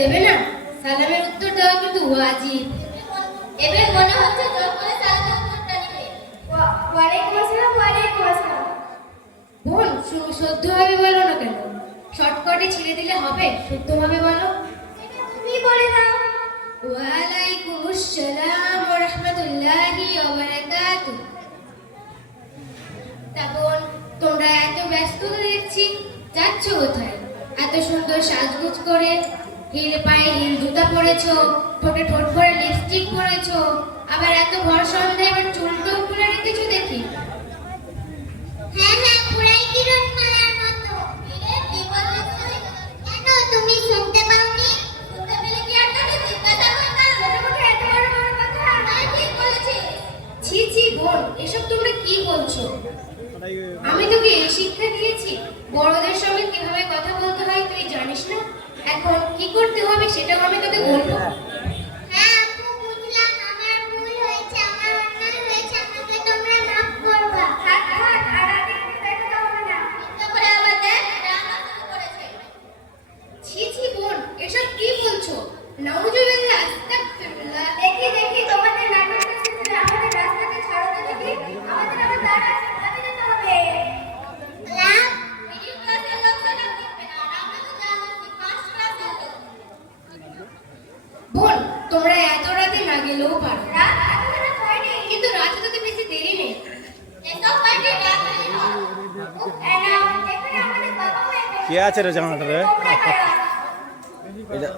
দেবে না? সালামের উত্তর দেওয়া কিন্তু ওয়াজিব। এবার মনে হচ্ছে জোর করে সালামের উত্তরটা নেবে। ওয়ালাইকুম আসসালাম। ওয়ালাইকুম আসসালাম। বোন, শুদ্ধভাবে বলো না কেন? শর্টকাটে ছেড়ে দিলে হবে? শুদ্ধভাবে বলো। তুমি বলে দাও। ওয়ালাইকুম আসসালাম ওয়া রাহমাতুল্লাহি ওয়া বারাকাতুহু। তা বোন, তোমরা এত ব্যস্ত দেখছি, যাচ্ছ কোথায়? এত সুন্দর সাজগোজ করে, হিল পায়ে হিল জুতা পরেছো, ঠোঁটে ঠোঁট ভরে লিপস্টিক পরেছো, আবার এত ভর সন্ধ্যায় এবার চুলটাও খুলে রেখেছো দেখি। হ্যাঁ হ্যাঁ, পুরাই কিরণ মালার মতো। কি বলছো? কেন তুমি শুনতে পাওনি? শুনতে পেলে কি আর তোকে জিজ্ঞাসা করতাম? ছোট মুখে এত বড় বড় কথা। হ্যাঁ, ঠিক বলেছিস। ছি ছি বোন, এসব তোমরা কি বলছো? আমি তোকে এই শিক্ষা দিয়েছি, বড়দের সঙ্গে কিভাবে কথা বলতে হয় তুই জানিস না? এখন কি করতে হবে সেটাও আমি তোকে বলবো। হ্যাঁ আপু, বুঝলাম। আমার ভুল হয়েছে, আমার অন্যায় হয়েছে। আমাকে তোমরা মাফ করবা। থাক থাক, আর আগে কিন্তু দেখাতে হবে না। তারপরে আবার দেখ, ড্রামা শুরু করেছে। ছি ছি বোন, এসব কি বলছো? নাউজুবিল্লাহ, আস্তাগফিরুল্লাহ। দেখি দেখি তোমাদের নাটকটা শেষে আমাদের রাস্তাতে ছাড়ো তো দেখি। আমাদের আবার তার কাছে ভাবি যেতে হবে। লাভ, মিডিল ক্লাসের লোকজনও দেখবে না। আর আমরা তো জানি ফার্স্ট ক্লাসের লোক। বোন, তোমরা এত রাতে না গেলেও পারো। রাত এতটা হয়নি। কিন্তু রাতে তোদের বেশি দেরি নেই। এসব পার্টি রাত হলে হয়। এনাও, এখানে আমাদের বাবা মা এসেছে। কে আছে রে জামাটা রে? এটা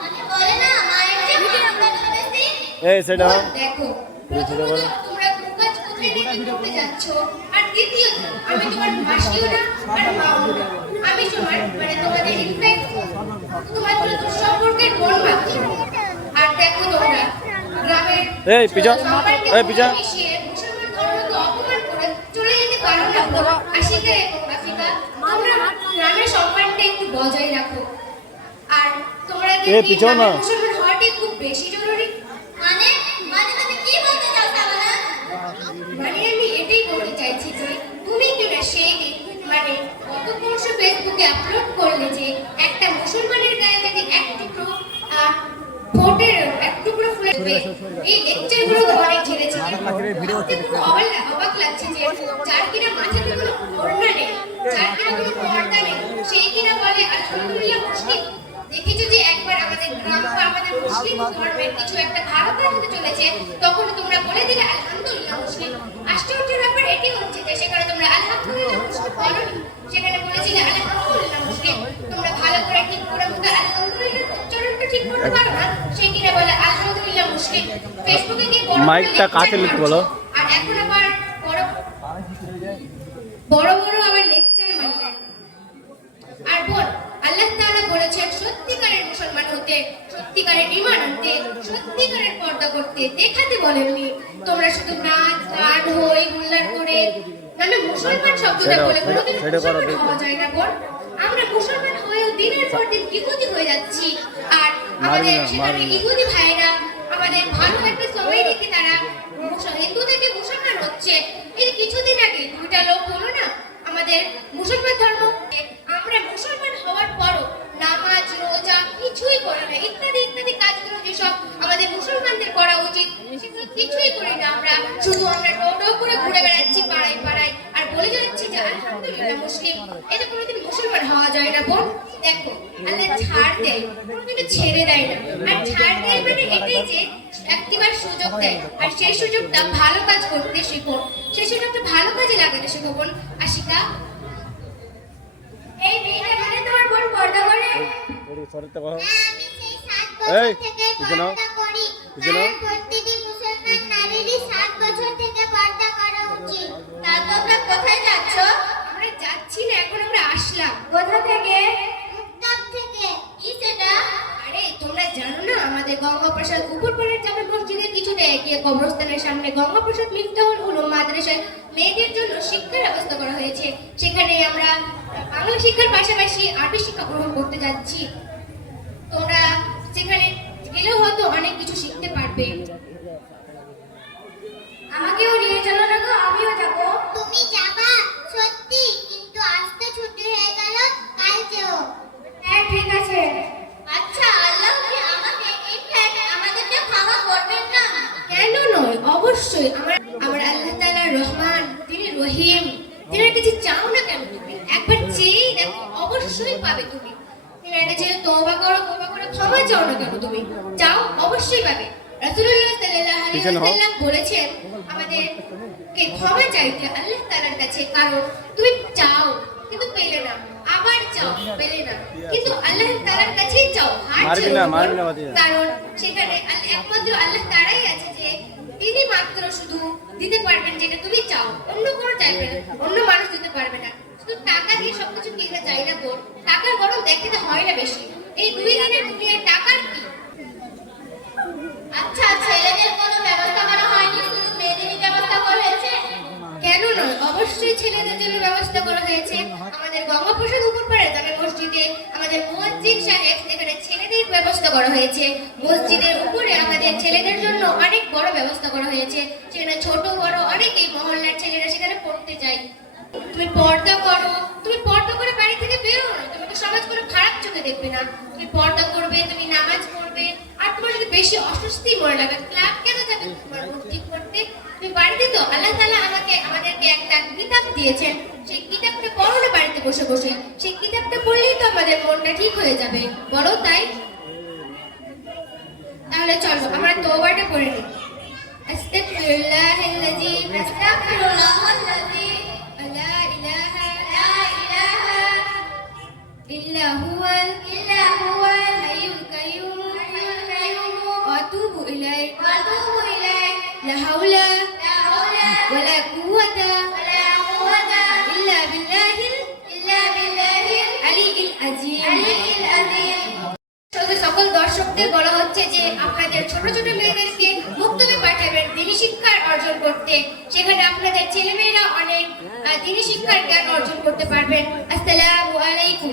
মানে বলে না, মায়ের চেয়ে আমরা বেশি। এই সেটা বোন, দেখো, ছেড়ে প্রথমত বলো। তোমরা কুকাজ কোথায় রেখে করতে যাচ্ছ, আর দ্বিতীয়ত আমি তোমার মাসিও না আর মাও না। আমি তোমার মানে তোমাদের ইনফ্যাক্ট তোমার দুঃসম্পর্কের বোন মাত্র। আর দেখো তোমরা গ্রামের এই পিজা, সবাইকে এই পিজা। মিশিয়ে মুসলমান ধর্মকে অপমান করে চলে যেতে পারো না। আশিকা এবং আফিকা, তোমরা গ্রামের সম্মানটা একটু বজায় রাখো। আর তোমরা কি পিছাও না। মুসলমান হওয়াটাই খুব বেশি জরুরি? মানে মানে কি বলতে চাও সাবানা? মানে আমি এটাই বলতে চাইছি যে তুমি কিনা সেই দিন মানে গত পরশু ফেসবুকে আপলোড করলে যে একটা মুসলমানের গায়ে যদি এক টুকরো ভোটের এক টুকরো ফুলের এই লেকচারগুলো তো অনেক ঝেড়েছে। অবাক লাগছে যে যার কিনা মাথাতে কোনো ওড়না নেই, যার কিনা কোনো পর্দা নেই, সেই কিনা বলে আলহামদুলিল্লাহ মুসলিম। দেখেছো যে একবার আমাদের গ্রাম বা আমাদের মুসলিম ধর্মের কিছু একটা ভারতের হতে চলেছে, তখন তোমরা বলে দিলে আলহামদুলিল্লাহ মুসলিম। আশ্চর্যের ব্যাপার এটি হচ্ছে যে সেখানে তোমরা আলহামদুলিল্লাহ মুসলিম বলনি, সেখানে বলেছিলে আলহামদুলিল্লাহ মুসলিম। তোমরা ভালো করে ঠিক করে মুখে আলহামদুলিল্লাহ উচ্চারণটা ঠিক করতে পারো না, সে কিনা বলে আলহামদুলিল্লাহ মুসলিম। ফেসবুকে গিয়ে বড় মাইকটা কাছে লিখতে বলো। আর এখন আবার বড় বড় বড় আবার লেকচার মারলেন। আর বোন, আল্লাহ তাআলা বলেছেন সত্যিকারের মুসলমান হতে, সত্যিকারের ঈমান আনতে, সত্যিকারের পর্দা করতে, দেখাতে বলেননি। তোমরা শুধু নাচ গান হই হুল্লাড় করে নামে মুসলমান শব্দটা বলে কোনোদিন মুসলমান হওয়া যায় না বোন। আমরা মুসলমান হয়েও দিনের পর দিন ইহুদি হয়ে যাচ্ছি। আর আমাদের সেখানে ইহুদি ভাইরা আমাদের ভালো একটা সময় রেখে তারা হিন্দু থেকে মুসলমান হচ্ছে। এই কিছুদিন আগে দুইটা লোক হলো না আমাদের মুসলমান ধর্ম, আমরা মুসলমান হওয়ার পরও নামাজ রোজা কিছুই করি না, ইত্যাদি ইত্যাদি কাজগুলো যেসব আমাদের মুসলমানদের করা উচিত সেগুলো কিছুই করি না। আমরা শুধু আমরা টোটো করে ঘুরে বেড়াচ্ছি পাড়ায় পাড়ায় আর বলে যাচ্ছি যে আলহামদুলিল্লাহ মুসলিম। এতে কোনোদিন মুসলমান হওয়া যায় না বোন। দেখো, আল্লাহ ছাড় দেয়, কোনোদিনও ছেড়ে দেয় না। আর ছাড় দেয় মানে এটাই যে একটিবার সুযোগ দেয়, আর সেই সুযোগটা ভালো কাজ করতে শেখো, সেই সুযোগটা ভালো কাজে লাগাতে শেখো বোন। আশিকা, এই মেয়েটা মানে তোমার বোন পর্দা করে? সরতে করো। হ্যাঁ, আমি সেই 7 এই, বছর থেকে পিছনে নাও। পর্দা করি। পিছনে নাও। আর প্রতিটি মুসলমান নারীরই 7 বছর থেকে পর্দা করা উচিত। তা তোমরা কোথায় যাচ্ছ? আমরা যাচ্ছি না, এখন আমরা আসলাম। কোথা থেকে? উত্তর থেকে। কি সেটা? আরে তোমরা জানো না আমাদের গঙ্গাপ্রসাদ উপরপাড়ের জামে মসজিদের কিছুটা এগিয়ে কবরস্থানের সামনে গঙ্গাপ্রসাদ মিফতাহুল উলুম মাদ্রাসায় মেয়েদের জন্য শিক্ষার ব্যবস্থা করা হয়েছে। সেখানে আমরা বাংলা শিক্ষার পাশাপাশি আরবি শিক্ষা গ্রহণ করতে যাচ্ছি। তোমরা সেখানে গেলেও হয়তো অনেক কিছু শিখতে পারবে। আমাকেও নিয়ে চলো না গো, আমিও যাবো। তুমি যাবা? সত্যি? কিন্তু আজ তো ছুটি হয়ে গেল, কাল যেও। হ্যাঁ ঠিক আছে। আচ্ছা, আল্লাহ রহিম। তিনার কাছে চাও না কেন তুমি? একবার চেয়েই দেখো, অবশ্যই পাবে তুমি। তিনার কাছে তওবা করে ক্ষমা চাও না কেন তুমি? চাও, অবশ্যই পাবে। রাসূলুল্লাহ সাল্লাল্লাহু আলাইহি ওয়াসাল্লাম বলেছেন আমাদেরকে ক্ষমা চাইতে আল্লাহ তাআলার কাছে, কারণ তুমি চাও কিন্তু পেলে না, আবার চাও পেলে না, কিন্তু আল্লাহ তাআলার কাছেই চাও, হার ছেড়ো না। কারণ সেখানে একমাত্র আল্লাহ তাআলাই আছে যে তিনি মাত্র শুধু দিতে পারবেন যেটা তুমি চাও, অন্য কোনো চাইবে না, অন্য মানুষ দিতে পারবে না। শুধু টাকা দিয়ে সবকিছু কেনা যায় না বোন, টাকার গরম দেখাতে হয় না বেশি। এই 2 দিনের দুনিয়ায় টাকার কি? আচ্ছা, ছেলেদের কোনো ব্যবস্থা করা হয়নি, শুধু মেয়েদেরই ব্যবস্থা করা হয়েছে? কেন নয়, অবশ্যই ছেলেদের জন্য ব্যবস্থা করা হয়েছে। আমাদের গঙ্গাপ্রসাদ উপরপাড়ে জামে মসজিদে আমাদের মুয়াজ্জিন সাহেব সেখানে ছেলেদের ব্যবস্থা করা হয়েছে। মসজিদের উপরে আমাদের ছেলেদের জন্য অনেক বড় ব্যবস্থা করা হয়েছে, সেখানে ছোট বড় অনেকেই মহল্লার ছেলেরা সেখানে পড়তে যায়। তুমি পর্দা করো, তুমি পর্দা করে বাড়ি থেকে বেরো না, তোমাকে সমাজ করে খারাপ চোখে দেখবে না। তুমি পর্দা করবে, তুমি নামাজ পড়বে, আর তোমার যদি বেশি অস্বস্তি মনে লাগে ক্লাব কেন যাবে তোমার মসজিদ পড়তে? তুমি বাড়িতে তো আল্লাহ তাআলা আমাদেরকে একটা কিতাব দিয়েছেন, সেই কিতাবটা পড়ো না বাড়িতে বসে বসে। সেই কিতাবটা পড়লেই তো আমাদের মনটা ঠিক হয়ে যাবে, বলো তাই? তাহলে চলো আমরা তওবাটা পড়ে নিই। আস্তাগফিরুল্লাহাল্লাযী আস্তাগফিরুল্লাহাল্লাযী লা ইলাহা লা ইলাহা ইল্লা হুয়াল হাইয়ুল কাইয়্যুম ওয়া আতুবু ইলাইহি ওয়া আতুবু ইলাইহি লা হাওলা লা হাওলা ওয়া লা কুওয়াতা ওয়া লা কুওয়াতা ইল্লা বিল্লাহিল আলিয়্যিল আযীম। সকল দর্শকদের বলা হচ্ছে যে আপনাদের ছোট ছোট মেয়েদেরকে মুক্তবে পাঠাবেন দিনী শিক্ষার অর্জন করতে, সেখানে আপনাদের ছেলেমেয়েরা অনেক দিনী শিক্ষার জ্ঞান অর্জন করতে পারবেন। আসসালামু আলাইকুম।